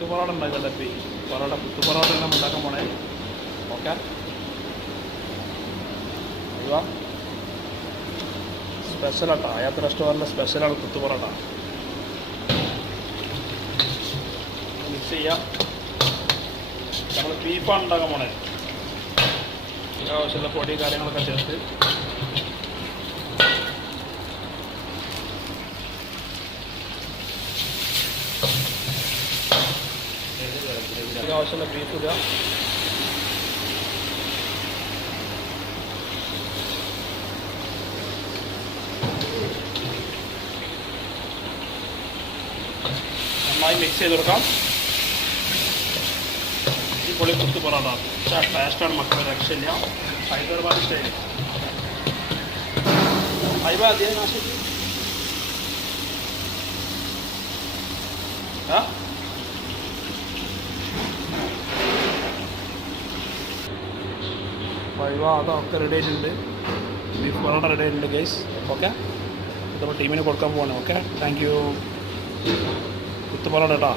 കുത്തു പൊറോട്ട ഉണ്ടാക്കട്ടെ. കുത്തു പൊറോട്ട നമ്മൾ ഉണ്ടാക്കാൻ പോണേ. ഓക്കെ, അയ്യോ സ്പെഷ്യലാട്ടോ. അയാത്ത റെസ്റ്റോറൻറ്റിലെ സ്പെഷ്യലാണ് കുത്തു പൊറോട്ട. മിക്സ് ചെയ്യാം. നമ്മൾ ബീഫാണ് ഉണ്ടാക്കാൻ പോണേ. ആവശ്യമുള്ള പൊടി കാര്യങ്ങളൊക്കെ ചേർത്ത് ആവശ്യമുള്ള ബീഫ് ഇടുക. നന്നായി മിക്സ് ചെയ്ത് കൊടുക്കാം. ഈ പൊളി കുത്തു പൊറോട്ട ടേസ്റ്റാണ് മക്കളെ, രക്ഷയില്ല. ഹൈദരാബാദ് സ്റ്റൈൽ. ഹൈദരാബാദ് നാശിക്ക് അതൊക്കെ റെഡി ആയിട്ടുണ്ട്. ബീഫ് പൊറോട്ട റെഡി ആയിട്ടുണ്ട് ഗൈസ്. ഓക്കെ, ഇത് നമ്മൾ ടീമിന് കൊടുക്കാൻ പോവാണ്. Okay, thank you. കുത്തു പൊറോട്ട കേട്ടോ.